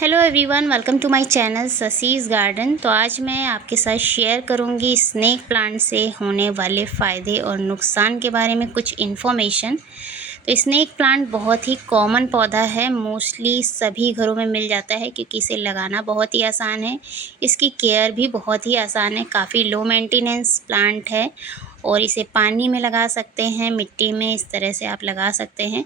Hello everyone, welcome to my channel Sasi's garden. तो आज मैं आपके साथ शेयर करूंगी स्नेक प्लांट से होने वाले फ़ायदे और नुकसान के बारे में कुछ इन्फॉर्मेशन। तो स्नेक प्लांट बहुत ही कॉमन पौधा है, मोस्टली सभी घरों में मिल जाता है क्योंकि इसे लगाना बहुत ही आसान है। इसकी केयर भी बहुत ही आसान है, काफ़ी लो मेंटेनेंस प्लांट है और इसे पानी में लगा सकते हैं, मिट्टी में इस तरह से आप लगा सकते हैं।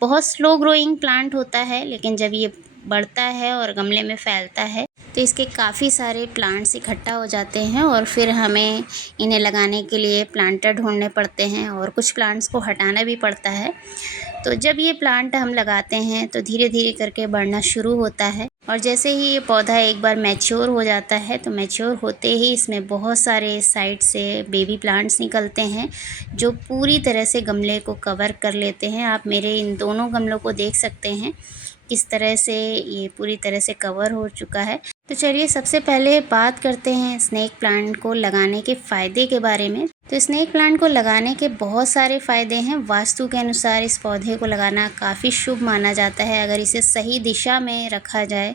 बहुत स्लो ग्रोइंग प्लांट होता है, लेकिन जब ये बढ़ता है और गमले में फैलता है तो इसके काफ़ी सारे प्लांट्स इकट्ठा हो जाते हैं और फिर हमें इन्हें लगाने के लिए प्लांटर ढूंढने पड़ते हैं और कुछ प्लांट्स को हटाना भी पड़ता है। तो जब ये प्लांट हम लगाते हैं तो धीरे धीरे करके बढ़ना शुरू होता है और जैसे ही ये पौधा एक बार मैच्योर हो जाता है तो मैच्योर होते ही इसमें बहुत सारे साइड से बेबी प्लांट्स निकलते हैं जो पूरी तरह से गमले को कवर कर लेते हैं। आप मेरे इन दोनों गमलों को देख सकते हैं किस तरह से ये पूरी तरह से कवर हो चुका है। तो चलिए सबसे पहले बात करते हैं स्नेक प्लांट को लगाने के फ़ायदे के बारे में। तो स्नेक प्लांट को लगाने के बहुत सारे फ़ायदे हैं। वास्तु के अनुसार इस पौधे को लगाना काफ़ी शुभ माना जाता है। अगर इसे सही दिशा में रखा जाए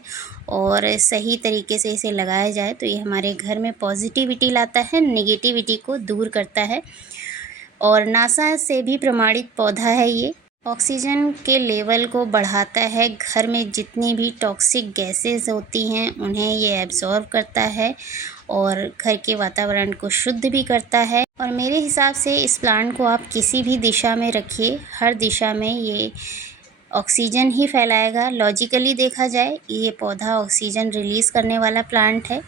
और सही तरीके से इसे लगाया जाए तो ये हमारे घर में पॉजिटिविटी लाता है, नेगेटिविटी को दूर करता है और नासा से भी प्रमाणित पौधा है। ये ऑक्सीजन के लेवल को बढ़ाता है, घर में जितनी भी टॉक्सिक गैसेस होती हैं उन्हें ये एब्जॉर्ब करता है और घर के वातावरण को शुद्ध भी करता है। और मेरे हिसाब से इस प्लांट को आप किसी भी दिशा में रखिए, हर दिशा में ये ऑक्सीजन ही फैलाएगा। लॉजिकली देखा जाए ये पौधा ऑक्सीजन रिलीज़ करने वाला प्लांट है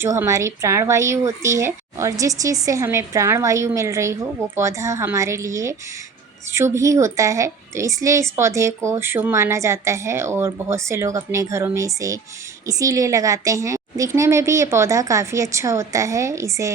जो हमारी प्राणवायु होती है और जिस चीज़ से हमें प्राणवायु मिल रही हो वो पौधा हमारे लिए शुभ ही होता है। तो इसलिए इस पौधे को शुभ माना जाता है और बहुत से लोग अपने घरों में इसे इसीलिए लगाते हैं। दिखने में भी ये पौधा काफ़ी अच्छा होता है, इसे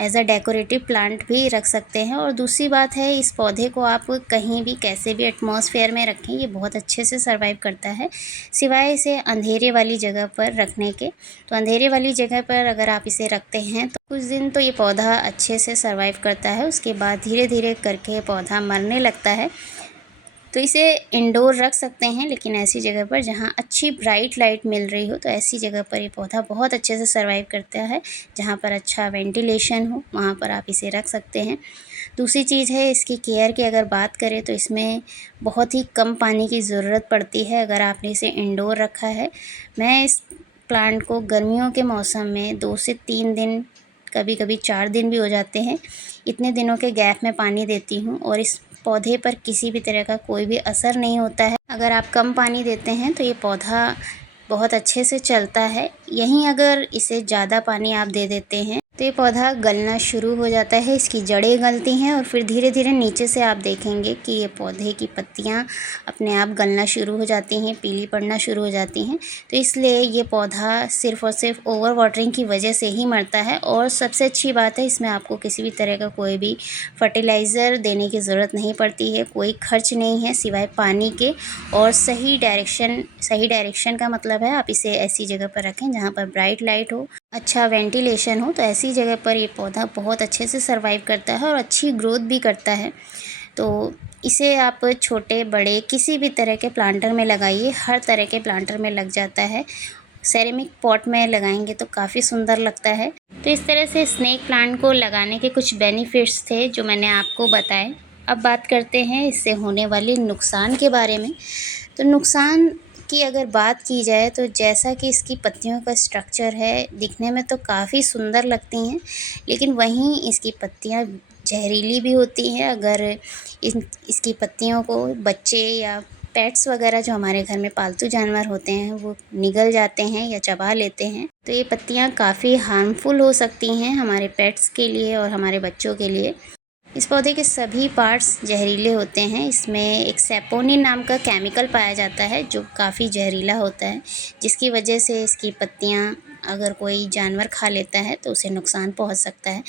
एज अ डेकोरेटिव प्लांट भी रख सकते हैं। और दूसरी बात है, इस पौधे को आप कहीं भी कैसे भी एटमॉस्फेयर में रखें ये बहुत अच्छे से सर्वाइव करता है, सिवाय इसे अंधेरे वाली जगह पर रखने के। तो अंधेरे वाली जगह पर अगर आप इसे रखते हैं तो कुछ दिन तो ये पौधा अच्छे से सर्वाइव करता है, उसके बाद धीरे धीरे करके पौधा मरने लगता है। तो इसे इंडोर रख सकते हैं, लेकिन ऐसी जगह पर जहाँ अच्छी ब्राइट लाइट मिल रही हो, तो ऐसी जगह पर ये पौधा बहुत अच्छे से सर्वाइव करता है। जहाँ पर अच्छा वेंटिलेशन हो वहाँ पर आप इसे रख सकते हैं। दूसरी चीज़ है इसकी केयर की अगर बात करें तो इसमें बहुत ही कम पानी की ज़रूरत पड़ती है अगर आपने इसे इंडोर रखा है। मैं इस प्लांट को गर्मियों के मौसम में 2 से 3 दिन, कभी कभी 4 दिन भी हो जाते हैं, इतने दिनों के गैप में पानी देती हूँ और इस पौधे पर किसी भी तरह का कोई भी असर नहीं होता है। अगर आप कम पानी देते हैं तो ये पौधा बहुत अच्छे से चलता है। यहीं अगर इसे ज़्यादा पानी आप दे देते हैं तो ये पौधा गलना शुरू हो जाता है, इसकी जड़ें गलती हैं और फिर धीरे धीरे नीचे से आप देखेंगे कि ये पौधे की पत्तियां अपने आप गलना शुरू हो जाती हैं, पीली पड़ना शुरू हो जाती हैं। तो इसलिए ये पौधा सिर्फ़ और सिर्फ ओवर वाटरिंग की वजह से ही मरता है। और सबसे अच्छी बात है, इसमें आपको किसी भी तरह का कोई भी फर्टिलाइज़र देने की ज़रूरत नहीं पड़ती है, कोई खर्च नहीं है सिवाय पानी के और सही डायरेक्शन का मतलब है आप इसे ऐसी जगह पर रखें जहाँ पर ब्राइट लाइट हो, अच्छा वेंटिलेशन हो। तो ऐसी जगह पर ये पौधा बहुत अच्छे से सर्वाइव करता है और अच्छी ग्रोथ भी करता है। तो इसे आप छोटे बड़े किसी भी तरह के प्लांटर में लगाइए, हर तरह के प्लांटर में लग जाता है। सेरेमिक पॉट में लगाएंगे तो काफ़ी सुंदर लगता है। तो इस तरह से स्नेक प्लांट को लगाने के कुछ बेनिफिट्स थे जो मैंने आपको बताए। अब बात करते हैं इससे होने वाले नुकसान के बारे में। तो नुकसान की अगर बात की जाए तो जैसा कि इसकी पत्तियों का स्ट्रक्चर है, दिखने में तो काफ़ी सुंदर लगती हैं, लेकिन वहीं इसकी पत्तियां जहरीली भी होती हैं। अगर इसकी पत्तियों को बच्चे या पेट्स वगैरह जो हमारे घर में पालतू जानवर होते हैं वो निगल जाते हैं या चबा लेते हैं तो ये पत्तियां काफ़ी हार्मफुल हो सकती हैं हमारे पेट्स के लिए और हमारे बच्चों के लिए। इस पौधे के सभी पार्ट्स जहरीले होते हैं। इसमें एक सैपोनिन नाम का केमिकल पाया जाता है जो काफ़ी जहरीला होता है, जिसकी वजह से इसकी पत्तियां अगर कोई जानवर खा लेता है तो उसे नुकसान पहुंच सकता है।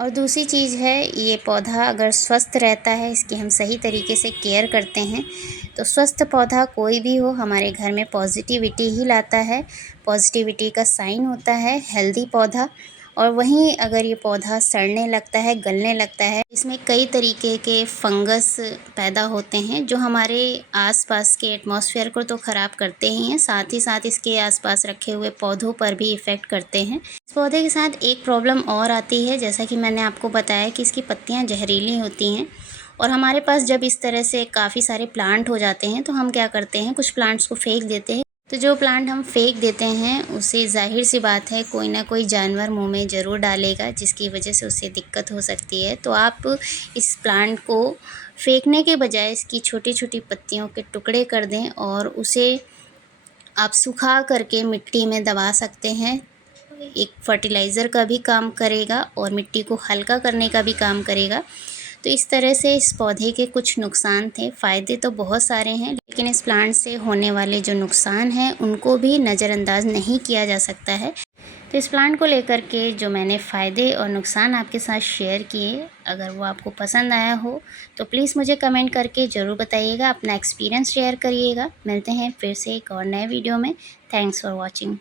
और दूसरी चीज़ है, ये पौधा अगर स्वस्थ रहता है, इसकी हम सही तरीके से केयर करते हैं तो स्वस्थ पौधा कोई भी हो हमारे घर में पॉजिटिविटी ही लाता है, पॉजिटिविटी का साइन होता है हेल्दी पौधा। और वहीं अगर ये पौधा सड़ने लगता है, गलने लगता है, इसमें कई तरीके के फंगस पैदा होते हैं जो हमारे आसपास के एटमॉस्फेयर को तो ख़राब करते ही हैं, साथ ही साथ इसके आसपास रखे हुए पौधों पर भी इफ़ेक्ट करते हैं। इस पौधे के साथ एक प्रॉब्लम और आती है, जैसा कि मैंने आपको बताया कि इसकी पत्तियाँ जहरीली होती हैं और हमारे पास जब इस तरह से काफ़ी सारे प्लांट हो जाते हैं तो हम क्या करते हैं, कुछ प्लांट्स को फेंक देते हैं। तो जो प्लांट हम फेंक देते हैं उसे ज़ाहिर सी बात है कोई ना कोई जानवर मुंह में ज़रूर डालेगा, जिसकी वजह से उसे दिक्कत हो सकती है। तो आप इस प्लांट को फेंकने के बजाय इसकी छोटी छोटी पत्तियों के टुकड़े कर दें और उसे आप सुखा करके मिट्टी में दबा सकते हैं। एक फर्टिलाइज़र का भी काम करेगा और मिट्टी को हल्का करने का भी काम करेगा। तो इस तरह से इस पौधे के कुछ नुकसान थे। फ़ायदे तो बहुत सारे हैं, लेकिन इस प्लांट से होने वाले जो नुकसान हैं उनको भी नज़रअंदाज नहीं किया जा सकता है। तो इस प्लांट को लेकर के जो मैंने फ़ायदे और नुकसान आपके साथ शेयर किए, अगर वो आपको पसंद आया हो तो प्लीज़ मुझे कमेंट करके ज़रूर बताइएगा, अपना एक्सपीरियंस शेयर करिएगा। मिलते हैं फिर से एक और नए वीडियो में। Thanks for watching.